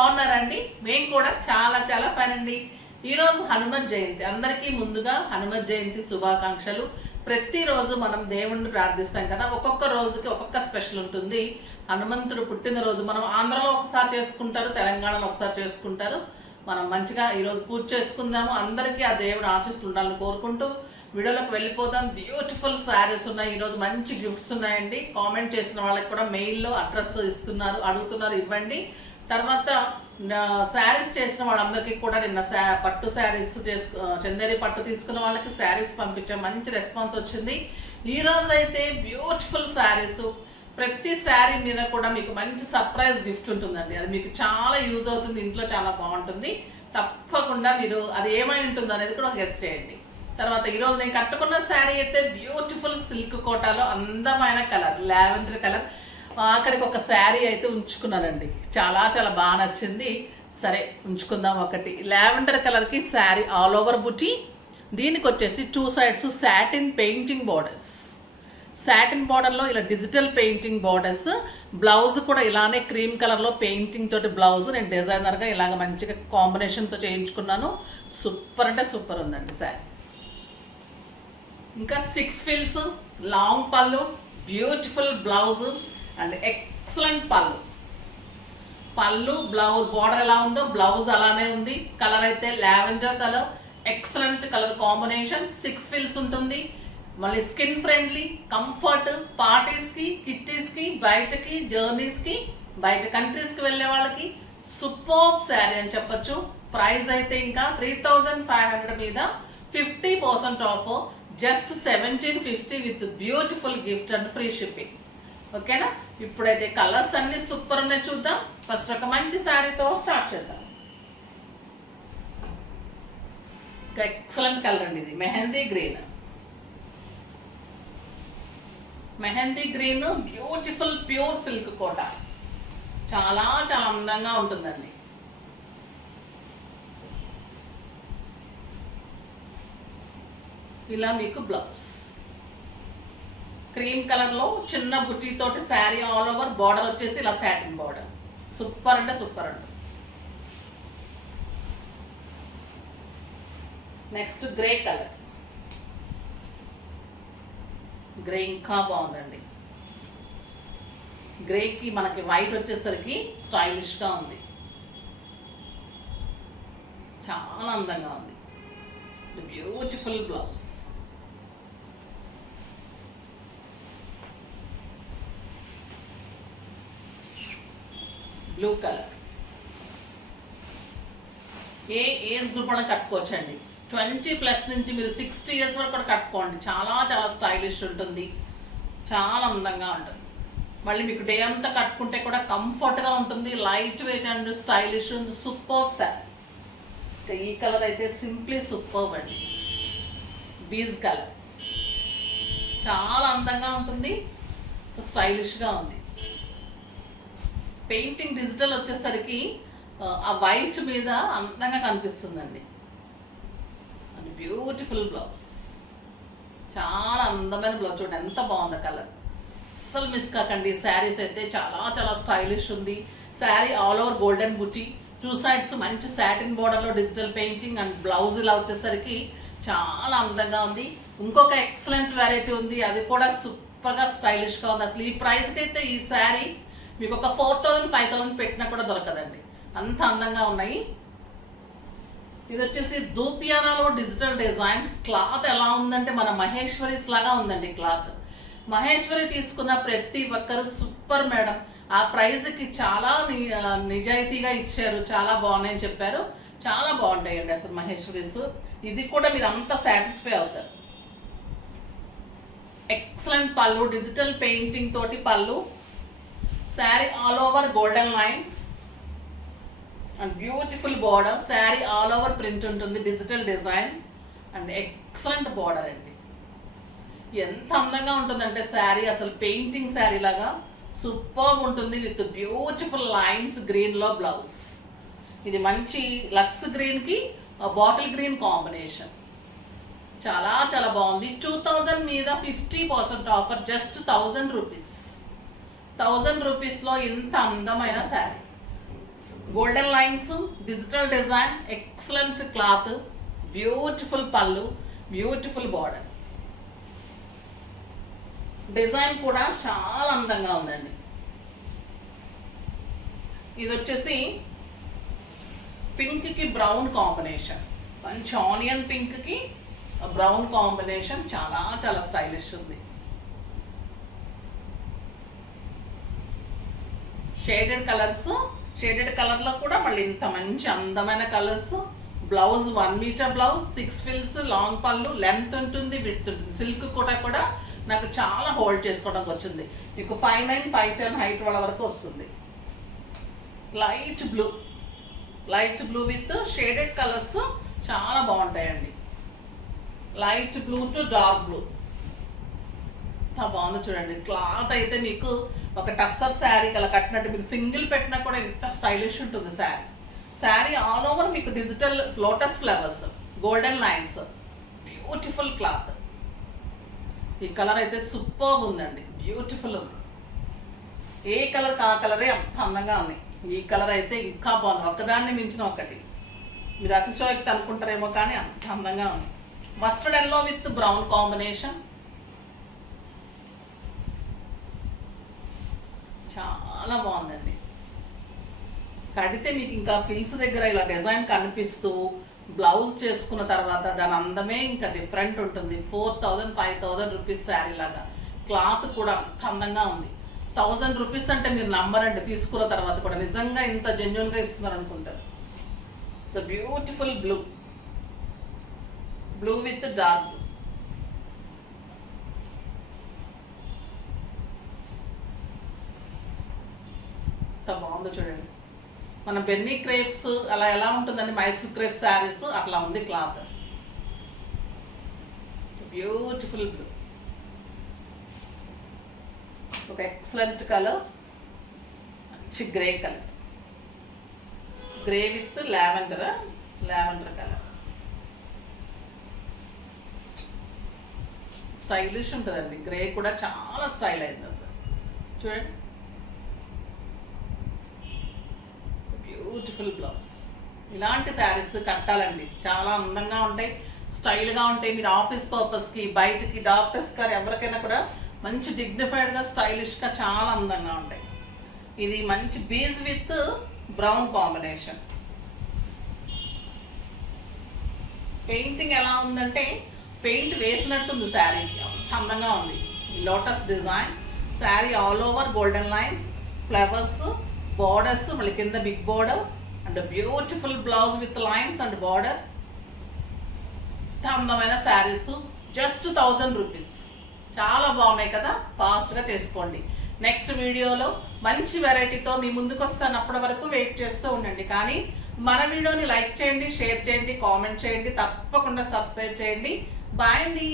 బాగున్నారండి? మేము కూడా చాలా చాలా ఫైన్ అండి. ఈరోజు హనుమత్ జయంతి. అందరికీ ముందుగా హనుమత్ జయంతి శుభాకాంక్షలు. ప్రతిరోజు మనం దేవుణ్ణి ప్రార్థిస్తాం కదా, ఒక్కొక్క రోజుకి ఒక్కొక్క స్పెషల్ ఉంటుంది. హనుమంతుడు పుట్టినరోజు మనం ఆంధ్రలో ఒకసారి చేసుకుంటారు, తెలంగాణలో ఒకసారి చేసుకుంటారు. మనం మంచిగా ఈరోజు పూజ చేసుకుందాము. అందరికీ ఆ దేవుడు ఆశీస్సులు ఉండాలని కోరుకుంటూ వీడియోలోకి వెళ్ళిపోదాం. బ్యూటిఫుల్ శారీస్ ఉన్నాయి, ఈరోజు మంచి గిఫ్ట్స్ ఉన్నాయండి. కామెంట్ చేసిన వాళ్ళకి కూడా మెయిల్లో అడ్రస్ ఇస్తున్నారు, అడుగుతున్నారు, ఇవ్వండి. తర్వాత శారీస్ చేసిన వాళ్ళందరికీ కూడా నిన్న పట్టు శారీస్ చందేరి పట్టు తీసుకున్న వాళ్ళకి శారీస్ పంపించాం, మంచి రెస్పాన్స్ వచ్చింది. ఈరోజు అయితే బ్యూటిఫుల్ శారీస్, ప్రతి శారీ మీద కూడా మీకు మంచి సర్ప్రైజ్ గిఫ్ట్ ఉంటుందండి. అది మీకు చాలా యూజ్ అవుతుంది, ఇంట్లో చాలా బాగుంటుంది. తప్పకుండా మీరు అది ఏమై ఉంటుందో అనేది కూడా గెస్ చేయండి. తర్వాత ఈరోజు నేను కట్టుకున్న శారీ అయితే బ్యూటిఫుల్ సిల్క్ కోటాలో అందమైన కలర్, లావెండర్ కలర్. అక్కడికి ఒక శారీ అయితే ఉంచుకున్నానండి, చాలా చాలా బాగా నచ్చింది. సరే ఉంచుకుందాం. ఒకటి లావెండర్ కలర్కి శారీ ఆల్ ఓవర్ బుటీ. దీనికి వచ్చేసి 2 sides satin painting borders. Satin బార్డర్లో ఇలా డిజిటల్ పెయింటింగ్ బార్డర్స్. బ్లౌజ్ కూడా ఇలానే క్రీమ్ కలర్లో పెయింటింగ్ తోటి బ్లౌజ్ నేను డిజైనర్గా ఇలాగ మంచిగా కాంబినేషన్తో చేయించుకున్నాను. సూపర్ అంటే సూపర్ ఉందండి శారీ. ఇంకా 6 frills, లాంగ్ పళ్ళు, బ్యూటిఫుల్ బ్లౌజ్ అండ్ ఎక్సలెంట్ పళ్ళు బ్లౌజ్ బార్డర్ ఎలా ఉందో బ్లౌజ్ అలానే ఉంది. కలర్ అయితే lavender colour, excellent colour combination. 6 frills ఉంటుంది. మళ్ళీ స్కిన్ ఫ్రెండ్లీ, కంఫర్ట్, పార్టీస్కి, కిట్టీస్కి, బయటకి, జర్నీస్కి, బయట కంట్రీస్కి వెళ్ళే వాళ్ళకి సూపర్ శారీ అని చెప్పచ్చు. ప్రైస్ అయితే ఇంకా 3500 మీద 50% of, just 1750 with beautiful gift and free shipping. ఓకేనా? ఇప్పుడైతే కలర్స్ అన్ని సూపర్ ఉన్నాయి, చూద్దాం. ఫస్ట్ ఒక మంచి శారీతో స్టార్ట్ చేద్దాం. ఎక్సలెంట్ కలర్ అండి ఇది, mehndi green. Mehndi green, beautiful pure silk Kota, చాలా చాలా అందంగా ఉంటుందండి. ఇలా మీకు బ్లౌజ్ క్రీమ్ కలర్లో చిన్న బుట్టీతోటి శారీ ఆల్ ఓవర్, బార్డర్ వచ్చేసి ఇలా సాటిన్ బార్డర్. సూపర్ అంటే సూపర్ అండి. Next grey colour. గ్రే ఇంకా బాగుందండి. గ్రేకి మనకి వైట్ వచ్చేసరికి స్టైలిష్గా ఉంది, చాలా అందంగా ఉంది. Beautiful blouse. Blue colour. ఏ ఏజ్ గ్రూప్ కూడా కట్టుకోవచ్చండి. 20+ నుంచి మీరు 60 years వరకు కూడా కట్టుకోండి, చాలా చాలా స్టైలిష్ ఉంటుంది, చాలా అందంగా ఉంటుంది. మళ్ళీ మీకు డే అంతా కట్టుకుంటే కూడా కంఫర్ట్గా ఉంటుంది, లైట్ వెయిట్ అండ్ స్టైలిష్ ఉంది. సూపర్ శారీ. ఈ కలర్ అయితే సింప్లీ సూపర్ అండి. బీజ్ కలర్ చాలా అందంగా ఉంటుంది, స్టైలిష్గా ఉంది. పెయింటింగ్ డిజిటల్ వచ్చేసరికి ఆ వైట్ మీద అందంగా కనిపిస్తుందండి. అండ్ బ్యూటిఫుల్ బ్లౌజ్, చాలా అందమైన బ్లౌజ్. చూడండి ఎంత బాగుంది కలర్, అస్సలు మిస్ కాకండి. శారీస్ అయితే చాలా చాలా స్టైలిష్ ఉంది. శారీ ఆల్ ఓవర్ గోల్డెన్ బుటీ, 2 sides మంచి సాటిన్ బోర్డర్లో డిజిటల్ పెయింటింగ్ అండ్ బ్లౌజ్ ఇలా వచ్చేసరికి చాలా అందంగా ఉంది. ఇంకొక ఎక్సలెంట్ వెరైటీ ఉంది, అది కూడా సూపర్గా స్టైలిష్గా ఉంది. అసలు ఈ ప్రైస్కి అయితే ఈ శారీ మీకు ఒక 4000 5000 పెట్టినా కూడా దొరకదండి, అంత అందంగా ఉన్నాయి. ఇది వచ్చేసి దూపియానాలో డిజిటల్ డిజైన్స్. క్లాత్ ఎలా ఉందంటే మన మహేశ్వరీస్ లాగా ఉందండి క్లాత్. మహేశ్వరి తీసుకున్న ప్రతి ఒక్కరు సూపర్ మేడం, ఆ ప్రైజ్కి చాలా నిజాయితీగా ఇచ్చారు, చాలా బాగున్నాయని చెప్పారు. చాలా బాగుంటాయండి అసలు మహేశ్వరీస్. ఇది కూడా మీరు అంత సాటిస్ఫై అవుతారు. ఎక్సలెంట్ పళ్ళు, డిజిటల్ పెయింటింగ్ తోటి పళ్ళు. Sari all over golden lines and beautiful border. Sari all over print ఉంటుంది, digital design and excellent border అండి. ఎంత అందంగా ఉంటుందంటే శారీ అసలు పెయింటింగ్ శారీ లాగా సూపర్ ఉంటుంది, విత్ బ్యూటిఫుల్ లైన్స్. గ్రీన్లో బ్లౌజ్. ఇది మంచి లక్స్ గ్రీన్కి బాటిల్ గ్రీన్ కాంబినేషన్, చాలా చాలా బాగుంది. 2000 మీద 50% ఆఫర్, జస్ట్ 1000 రూపీస్. 1000 రూపీస్లో ఇంత అందమైన sari, golden lines, digital design, excellent cloth, beautiful పళ్ళు, బ్యూటిఫుల్ బార్డర్. డిజైన్ కూడా చాలా అందంగా ఉందండి. ఇది వచ్చేసి పింక్కి బ్రౌన్ కాంబినేషన్, మంచి ఆనియన్ పింక్కి బ్రౌన్ కాంబినేషన్, చాలా చాలా స్టైలిష్ ఉంది. షేడెడ్ కలర్స్, షేడెడ్ కలర్లో కూడా మళ్ళీ ఇంత మంచి అందమైన కలర్స్. బ్లౌజ్ 1 మీటర్ బ్లౌజ్, 6 ఫిల్స్, లాంగ్ పళ్ళు, లెంత్ ఉంటుంది, విడ్త్ ఉంటుంది. సిల్క్ కూడా నాకు చాలా హోల్డ్ చేసుకోవడానికి వచ్చింది. మీకు 5'9", 5'10" హైట్ వాళ్ళ వరకు వస్తుంది. Light blue with shaded colours చాలా బాగుంటాయండి. Light blue to dark blue, ఎంత బాగుందో చూడండి. క్లాత్ అయితే మీకు ఒక టస్సర్ శారీ అలా కట్టినట్టు, మీరు సింగిల్ పెట్టినా కూడా ఎంత స్టైలిష్ ఉంటుంది శారీ. శారీ ఆల్ ఓవర్ మీకు digital lotus flowers, golden lines, beautiful cloth. ఈ కలర్ అయితే సూపర్ ఉందండి, బ్యూటిఫుల్ ఉంది. ఏ కలర్ ఆ కలరే అంత అందంగా ఉంది. ఈ కలర్ అయితే ఇంకా బాగుంది, ఒకదాన్ని మించిన ఒకటి. మీరు అతిశయోక్తి అనుకుంటారేమో కానీ అంత అందంగా ఉంది. Mustard yellow with brown combination, చాలా బాగుందండి. కడితే మీకు ఇంకా ఫిల్స్ దగ్గర ఇలా డిజైన్ కనిపిస్తూ బ్లౌజ్ చేసుకున్న తర్వాత దాని అందమే ఇంకా డిఫరెంట్ ఉంటుంది. 4,000, 5,000 రూపీస్ శారీ లాగా. క్లాత్ కూడా అంత అందంగా ఉంది. 1000 రూపీస్ అంటే మీరు నమ్మరండి, తీసుకున్న తర్వాత కూడా నిజంగా ఇంత జెన్యున్గా ఇస్తున్నారు అనుకుంటారు. The beautiful blue with dark blue. ఎంత బాగుందో చూడండి. మన బెన్నీ క్రేప్స్ అలా ఎలా ఉంటుందండి, మైసూర్ క్రేప్ శారీస్ అట్లా ఉంది క్లాత్. బ్యూటిఫుల్ బ్లూ, ఒక ఎక్సలెంట్ కలర్, మంచి grey colour, grey with lavender colour. Stylish ఉంటుందండి. గ్రే కూడా చాలా స్టైల్ అయింది అసలు చూడండి. Beautiful blouse. ఇలాంటి శారీస్ కట్టాలండి, చాలా అందంగా ఉంటాయి, స్టైల్గా ఉంటాయి. మీరు ఆఫీస్ పర్పస్కి, బయటికి, డాక్టర్స్ గారు ఎవరికైనా కూడా మంచి డిగ్నిఫైడ్గా, స్టైలిష్గా చాలా అందంగా ఉంటాయి. ఇది మంచి beige with brown combination. Painting ఎలా ఉందంటే పెయింట్ వేసినట్టుంది శారీకి, అంత అందంగా ఉంది. Lotus design sari all over golden lines, flowers, borders, మళ్ళీ కింద big border and beautiful blouse with lines and border. అందమైన శారీస్ జస్ట్ 1000 రూపీస్. చాలా బాగున్నాయి కదా, ఫాస్ట్గా చేసుకోండి. నెక్స్ట్ వీడియోలో మంచి వెరైటీతో మీ ముందుకు వస్తాను. అప్పటి వరకు వెయిట్ చేస్తూ ఉండండి. కానీ మన వీడియోని లైక్ చేయండి, షేర్ చేయండి, కామెంట్ చేయండి, తప్పకుండా సబ్స్క్రైబ్ చేయండి. బాయ్ అండి.